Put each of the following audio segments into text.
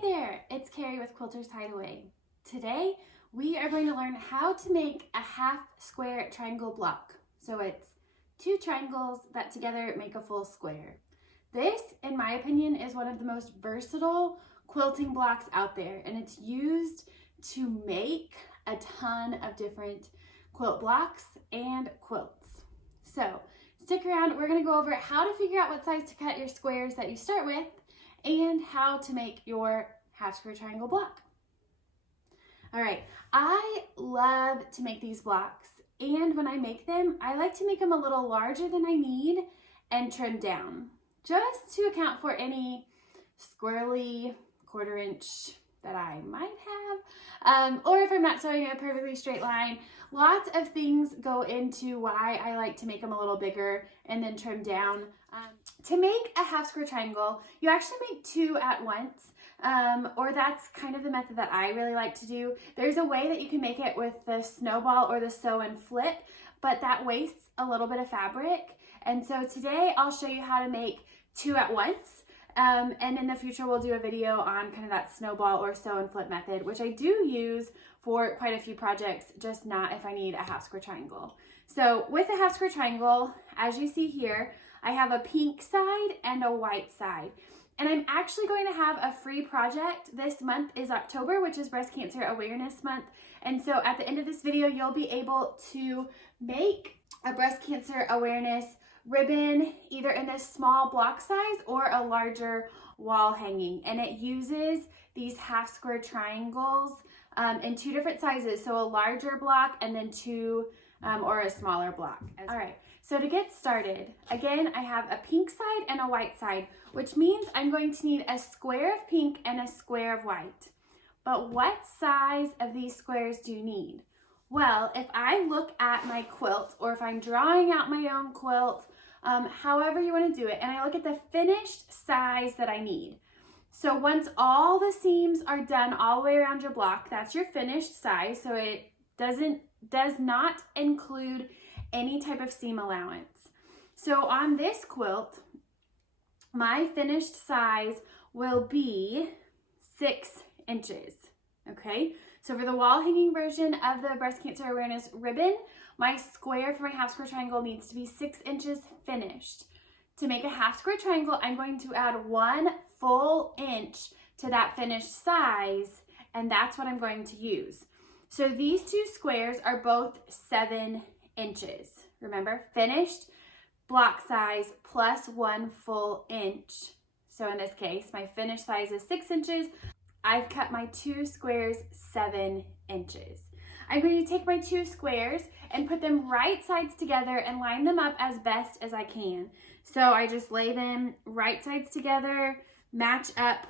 Hey there, it's Carrie with Quilter's Hideaway. Today we are going to learn how to make a half square triangle block. So it's two triangles that together make a full square. This, in my opinion, is one of the most versatile quilting blocks out there, and it's used to make a ton of different quilt blocks and quilts. So stick around, we're going to go over how to figure out what size to cut your squares that you start with and how to make your half square triangle block. All right, I love to make these blocks, and when I make them, I like to make them a little larger than I need and trim down, just to account for any squirrely 1/4 inch that I might have, or if I'm not sewing a perfectly straight line. Lots of things go into why I like to make them a little bigger and then trim down. To make a half square triangle, you actually make two at once, or that's kind of the method that I really like to do. There's a way that you can make it with the snowball or the sew and flip, but that wastes a little bit of fabric. And so today I'll show you how to make two at once. And in the future, we'll do a video on kind of that snowball or sew and flip method, which I do use for quite a few projects, just not if I need a half square triangle. So with a half square triangle, as you see here, I have a pink side and a white side. And I'm actually going to have a free project. This month is October, which is Breast Cancer Awareness Month. And so at the end of this video, you'll be able to make a breast cancer awareness ribbon, either in this small block size or a larger wall hanging. And it uses these half square triangles in two different sizes. So a larger block and then two or a smaller block. All right, so to get started, again, I have a pink side and a white side, which means I'm going to need a square of pink and a square of white. But what size of these squares do you need? Well, if I look at my quilt, or if I'm drawing out my own quilt, however you want to do it, and I look at the finished size that I need. So once all the seams are done all the way around your block, that's your finished size. So it does not include any type of seam allowance. So on this quilt, my finished size will be 6 inches. Okay, so for the wall hanging version of the breast cancer awareness ribbon, my square for my half square triangle needs to be 6 inches finished. To make a half square triangle, I'm going to add 1 full inch to that finished size, and that's what I'm going to use. So these two squares are both 7 inches. Remember, finished block size plus 1 full inch. So in this case, my finished size is 6 inches. I've cut my two squares 7 inches. I'm going to take my two squares and put them right sides together and line them up as best as I can. So I just lay them right sides together, match up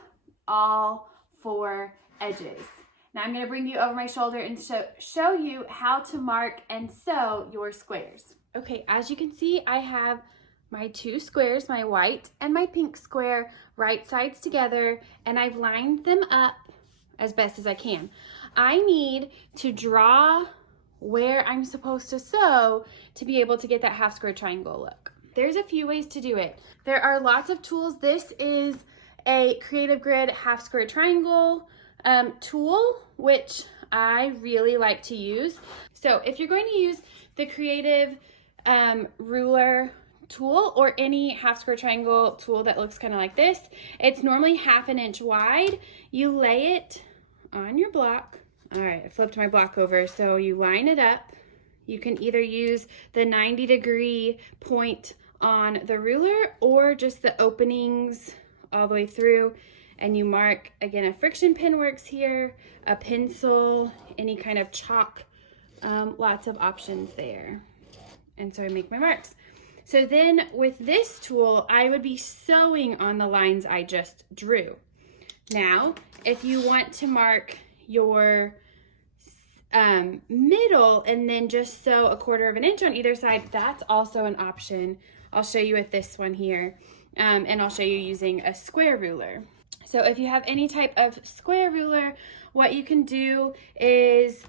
all 4 edges. Now I'm going to bring you over my shoulder and show you how to mark and sew your squares. Okay, as you can see, I have my two squares, my white and my pink square, right sides together, and I've lined them up as best as I can. I need to draw where I'm supposed to sew to be able to get that half square triangle look. There's a few ways to do it. There are lots of tools. This is a Creative Grid half square triangle tool, which I really like to use. So if you're going to use the Creative ruler tool or any half square triangle tool that looks kind of like this, it's normally 1/2 inch wide. You lay it on your block. All right, I flipped my block over. So you line it up. You can either use the 90-degree point on the ruler or just the openings all the way through, and you mark. Again, a friction pin works here, a pencil, any kind of chalk, lots of options there. And so I make my marks. So then with this tool, I would be sewing on the lines I just drew. Now, if you want to mark your middle and then just sew 1/4 inch on either side, that's also an option. I'll show you with this one here, and I'll show you using a square ruler. So if you have any type of square ruler, what you can do is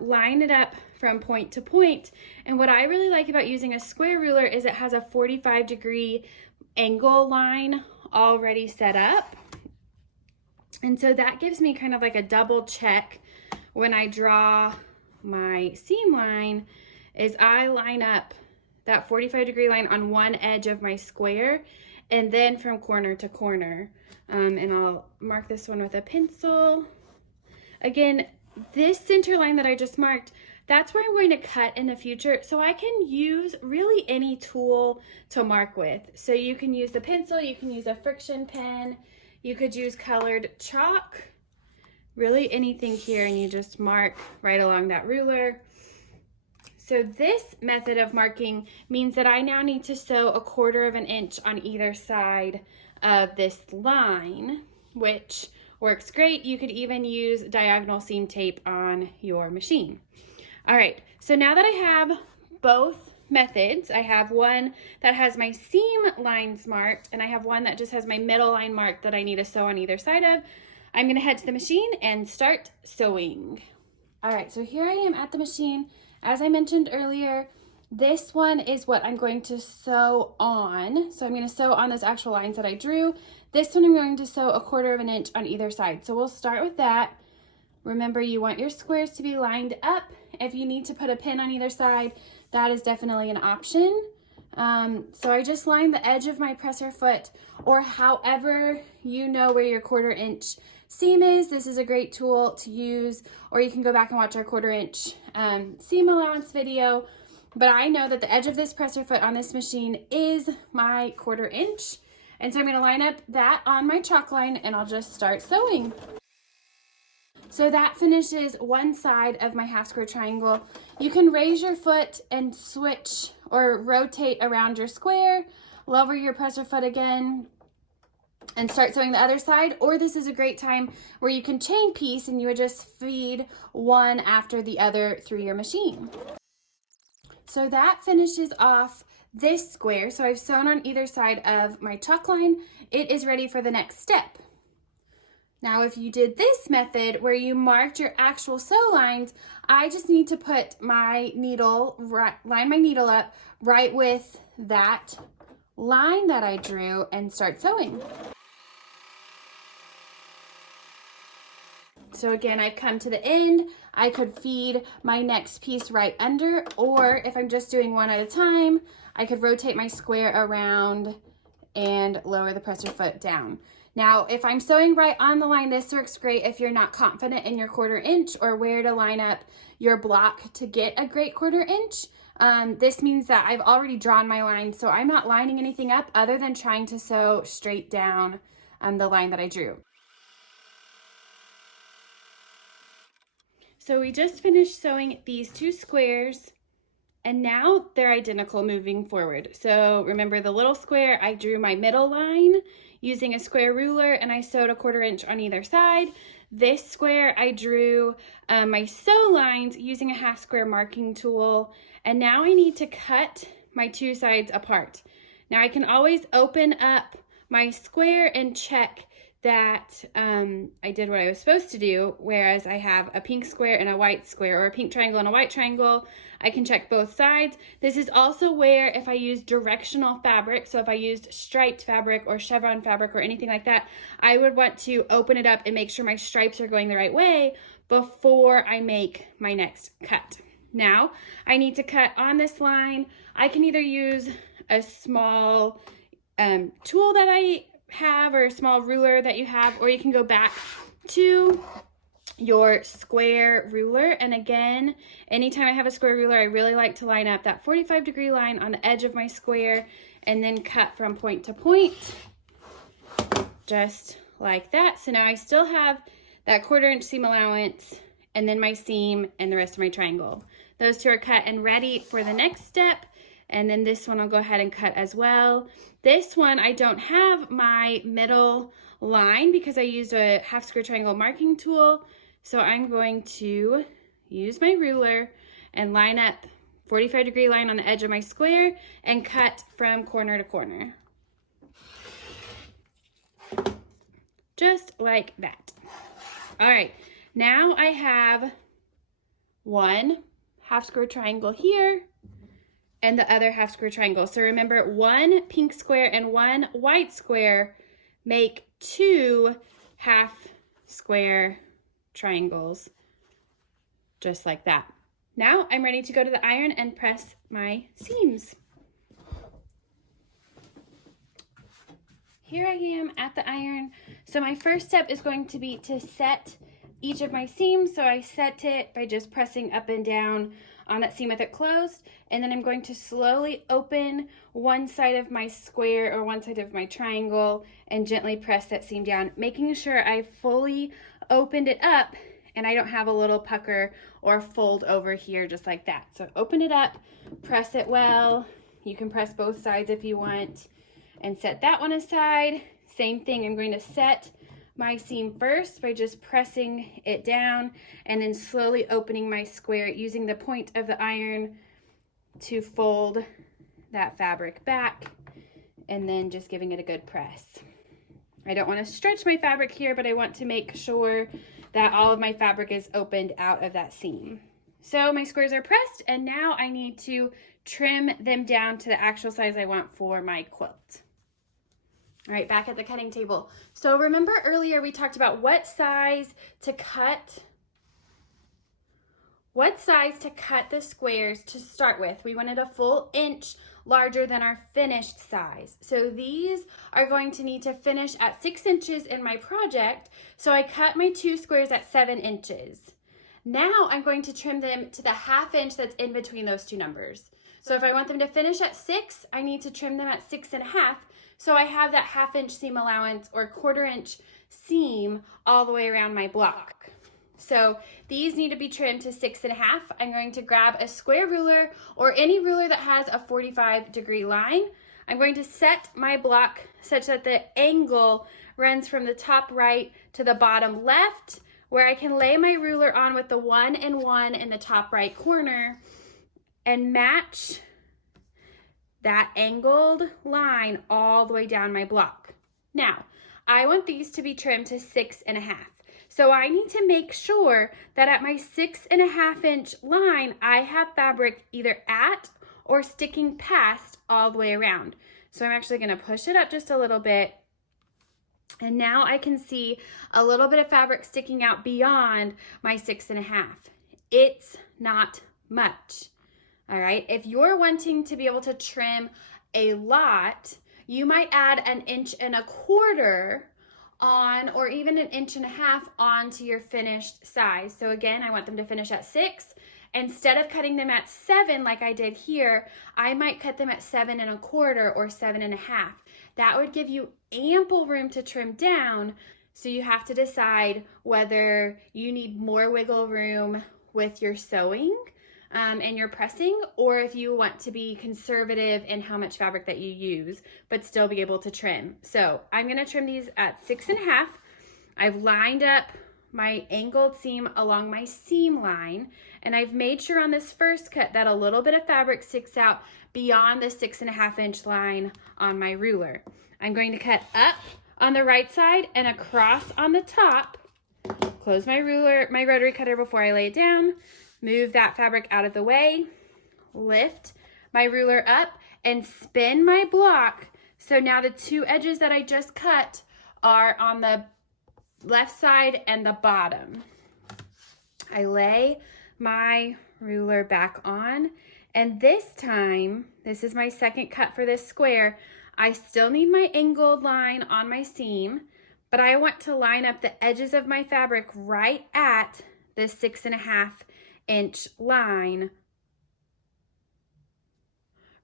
line it up from point to point. And what I really like about using a square ruler is it has a 45-degree angle line already set up. And so that gives me kind of like a double check when I draw my seam line, is I line up that 45-degree line on one edge of my square and then from corner to corner. And I'll mark this one with a pencil. Again, this center line that I just marked, that's where I'm going to cut in the future. So I can use really any tool to mark with. So you can use the pencil, you can use a friction pen, you could use colored chalk, really anything here, and you just mark right along that ruler. So this method of marking means that I now need to sew 1/4 inch on either side of this line, which works great. You could even use diagonal seam tape on your machine. All right, so now that I have both methods, I have one that has my seam lines marked, and I have one that just has my middle line marked that I need to sew on either side of. I'm gonna head to the machine and start sewing. All right, so here I am at the machine. As I mentioned earlier, this one is what I'm going to sew on. So I'm gonna sew on those actual lines that I drew. This one I'm going to sew 1/4 inch on either side. So we'll start with that. Remember, you want your squares to be lined up. If you need to put a pin on either side, that is definitely an option. So I just lined the edge of my presser foot, or however you know where your 1/4 inch seam is. This is a great tool to use, or you can go back and watch our 1/4 inch seam allowance video. But I know that the edge of this presser foot on this machine is my 1/4 inch. And so I'm gonna line up that on my chalk line, and I'll just start sewing. So that finishes one side of my half square triangle. You can raise your foot and switch or rotate around your square, lower your presser foot again, and start sewing the other side. Or this is a great time where you can chain piece and you would just feed one after the other through your machine. So that finishes off this square. So I've sewn on either side of my chalk line. It is ready for the next step. Now, if you did this method where you marked your actual sew lines, I just need to put my needle, line my needle up right with that line that I drew and start sewing. So again, I've come to the end. I could feed my next piece right under, or if I'm just doing one at a time, I could rotate my square around and lower the presser foot down. Now, if I'm sewing right on the line, this works great if you're not confident in your 1/4 inch or where to line up your block to get a great 1/4 inch. This means that I've already drawn my line, so I'm not lining anything up other than trying to sew straight down the line that I drew. So we just finished sewing these two squares, and now they're identical moving forward. So remember the little square, I drew my middle line using a square ruler, and I sewed 1/4 inch on either side. This square, I drew my sew lines using a half square marking tool, and now I need to cut my two sides apart. Now I can always open up my square and check that I did what I was supposed to do, whereas I have a pink square and a white square, or a pink triangle and a white triangle. I can check both sides. This is also where if I use directional fabric, so if I used striped fabric or chevron fabric or anything like that, I would want to open it up and make sure my stripes are going the right way before I make my next cut. Now, I need to cut on this line. I can either use a small tool that I have, or a small ruler that you have, or you can go back to your square ruler. And again, anytime I have a square ruler, I really like to line up that 45-degree line on the edge of my square and then cut from point to point, just like that. So now I still have that 1/4 inch seam allowance, and then my seam and the rest of my triangle. Those two are cut and ready for the next step. And then this one I'll go ahead and cut as well. This one, I don't have my middle line because I used a half square triangle marking tool. So I'm going to use my ruler and line up 45-degree line on the edge of my square and cut from corner to corner. Just like that. All right, now I have one half square triangle here and the other half square triangle. So remember, one pink square and one white square make two half square triangles, just like that. Now I'm ready to go to the iron and press my seams. Here I am at the iron. So my first step is going to be to set each of my seams. So I set it by just pressing up and down on that seam with it closed. And then I'm going to slowly open one side of my square or one side of my triangle and gently press that seam down, making sure I fully opened it up and I don't have a little pucker or fold over here just like that. So open it up, press it well. You can press both sides if you want, and set that one aside. Same thing, I'm going to set my seam first by just pressing it down and then slowly opening my square using the point of the iron to fold that fabric back and then just giving it a good press. I don't want to stretch my fabric here, but I want to make sure that all of my fabric is opened out of that seam. So my squares are pressed and now I need to trim them down to the actual size I want for my quilt. All right, back at the cutting table. So remember earlier we talked about what size to cut the squares to start with. We wanted a full inch larger than our finished size. So these are going to need to finish at 6 inches in my project. So I cut my 2 squares at 7 inches. Now I'm going to trim them to the 1/2 inch that's in between those two numbers. So if I want them to finish at 6, I need to trim them at 6 1/2. So I have that 1/2 inch seam allowance or 1/4 inch seam all the way around my block. So these need to be trimmed to 6 1/2. I'm going to grab a square ruler or any ruler that has a 45-degree line. I'm going to set my block such that the angle runs from the top right to the bottom left, where I can lay my ruler on with the 1 and 1 in the top right corner and match that angled line all the way down my block. Now, I want these to be trimmed to 6 1/2. So I need to make sure that at my 6 1/2 inch line, I have fabric either at or sticking past all the way around. So I'm actually gonna push it up just a little bit. And now I can see a little bit of fabric sticking out beyond my 6 1/2. It's not much. All right, if you're wanting to be able to trim a lot, you might add 1 1/4 inches on, or even 1 1/2 inches onto your finished size. So again, I want them to finish at 6. Instead of cutting them at 7 like I did here, I might cut them at 7 1/4 or 7 1/2. That would give you ample room to trim down. So you have to decide whether you need more wiggle room with your sewing and your pressing, or if you want to be conservative in how much fabric that you use, but still be able to trim. So I'm gonna trim these at 6 1/2. I've lined up my angled seam along my seam line, and I've made sure on this first cut that a little bit of fabric sticks out beyond the 6 1/2 inch line on my ruler. I'm going to cut up on the right side and across on the top, close my ruler, my rotary cutter before I lay it down, move that fabric out of the way, lift my ruler up and spin my block. So now the 2 edges that I just cut are on the left side and the bottom. I lay my ruler back on, and this time, this is my second cut for this square, I still need my angled line on my seam, but I want to line up the edges of my fabric right at the 6 1/2 inch line,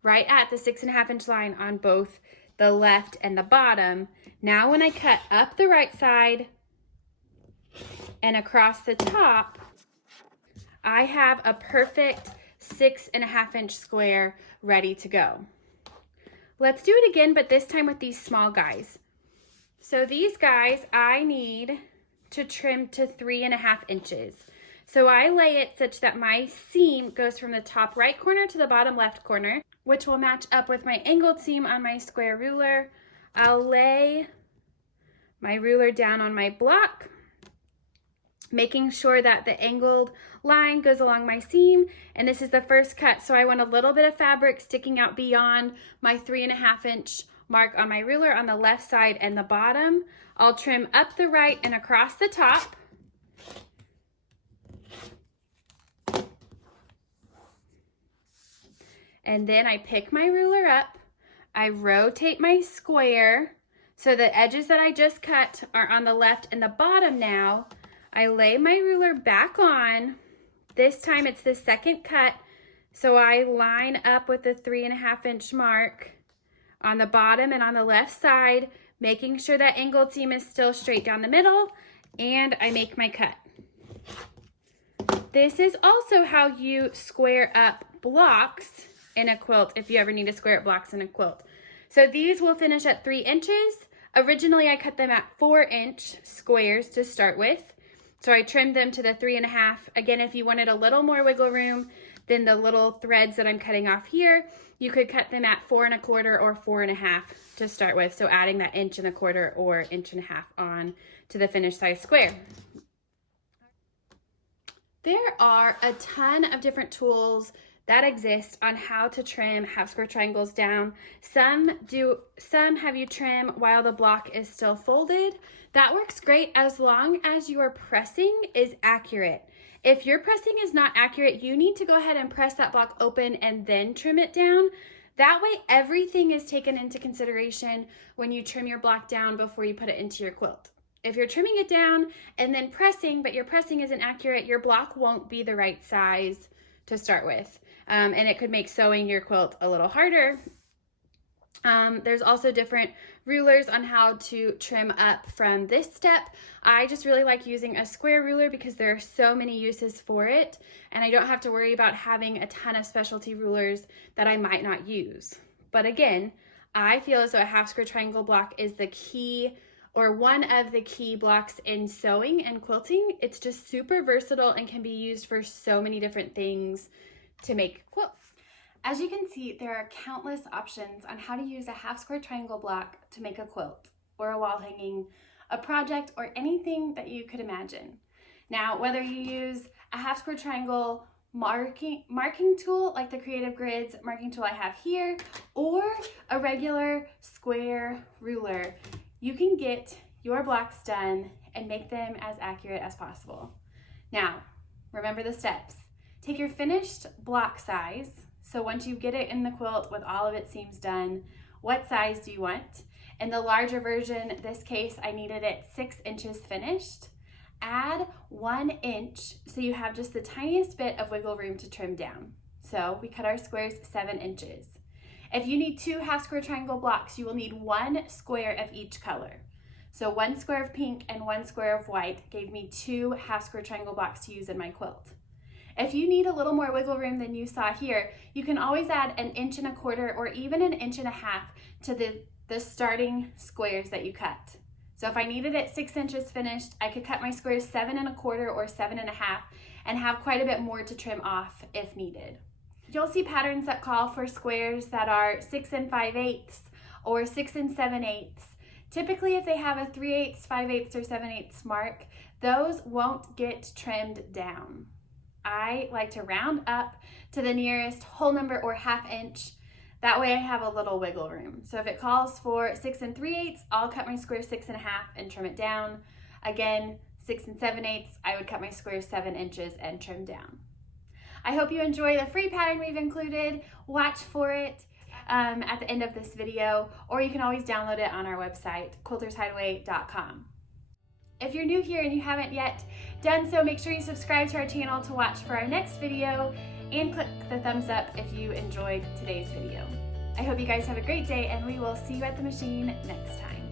right at the 6 1/2 inch line on both the left and the bottom. Now when I cut up the right side and across the top, I have a perfect 6 1/2 inch square ready to go. Let's do it again, but this time with these small guys. So these guys I need to trim to 3 1/2 inches. So I lay it such that my seam goes from the top right corner to the bottom left corner, which will match up with my angled seam on my square ruler. I'll lay my ruler down on my block, making sure that the angled line goes along my seam, and this is the first cut, so I want a little bit of fabric sticking out beyond my 3 1/2 inch mark on my ruler on the left side and the bottom. I'll trim up the right and across the top. And then I pick my ruler up, I rotate my square so the edges that I just cut are on the left and the bottom now. I lay my ruler back on. This time it's the second cut, so I line up with the 3.5 inch mark on the bottom and on the left side, making sure that angled seam is still straight down the middle, and I make my cut. This is also how you square up blocks in a quilt if you ever need to square up blocks in a quilt. So these will finish at 3 inches. Originally I cut them at 4-inch squares to start with. So I trimmed them to the 3.5. Again, if you wanted a little more wiggle room than the little threads that I'm cutting off here, you could cut them at 4.25 or 4.5 to start with. So adding that 1.25 or 1.5 on to the finished size square. There are a ton of different tools that exist on how to trim half square triangles down. Some have you trim while the block is still folded. That works great as long as your pressing is accurate. If your pressing is not accurate, you need to go ahead and press that block open and then trim it down. That way everything is taken into consideration when you trim your block down before you put it into your quilt. If you're trimming it down and then pressing, but your pressing isn't accurate, your block won't be the right size to start with. And it could make sewing your quilt a little harder. There's also different rulers on how to trim up from this step. I just really like using a square ruler because there are so many uses for it, and I don't have to worry about having a ton of specialty rulers that I might not use. But again, I feel as though a half square triangle block is the key, or one of the key blocks in sewing and quilting. It's just super versatile and can be used for so many different things to make quilts. As you can see, there are countless options on how to use a half square triangle block to make a quilt or a wall hanging, a project, or anything that you could imagine. Now, whether you use a half square triangle marking tool like the Creative Grids marking tool I have here, or a regular square ruler, you can get your blocks done and make them as accurate as possible. Now, remember the steps. Take your finished block size. So once you get it in the quilt with all of its seams done, what size do you want? In the larger version, this case, I needed it 6 inches finished. Add 1 inch so you have just the tiniest bit of wiggle room to trim down. So we cut our squares 7 inches. If you need 2 half square triangle blocks, you will need 1 square of each color. So 1 square of pink and 1 square of white gave me 2 half square triangle blocks to use in my quilt. If you need a little more wiggle room than you saw here, you can always add 1.25 inches or even 1.5 inches to the starting squares that you cut. So if I needed it 6 inches finished, I could cut my squares 7.25 or 7.5 and have quite a bit more to trim off if needed. You'll see patterns that call for squares that are 6 5/8 or 6 7/8. Typically, if they have a 3/8, 5/8, or 7/8 mark, those won't get trimmed down. I like to round up to the nearest whole number or 1/2 inch. That way I have a little wiggle room. So if it calls for 6 3/8, I'll cut my square 6.5 and trim it down. Again, 6 7/8, I would cut my square 7 inches and trim down. I hope you enjoy the free pattern we've included. Watch for it at the end of this video, or you can always download it on our website, quiltershideaway.com. If you're new here and you haven't yet done so, make sure you subscribe to our channel to watch for our next video and click the thumbs up if you enjoyed today's video. I hope you guys have a great day, and we will see you at the machine next time.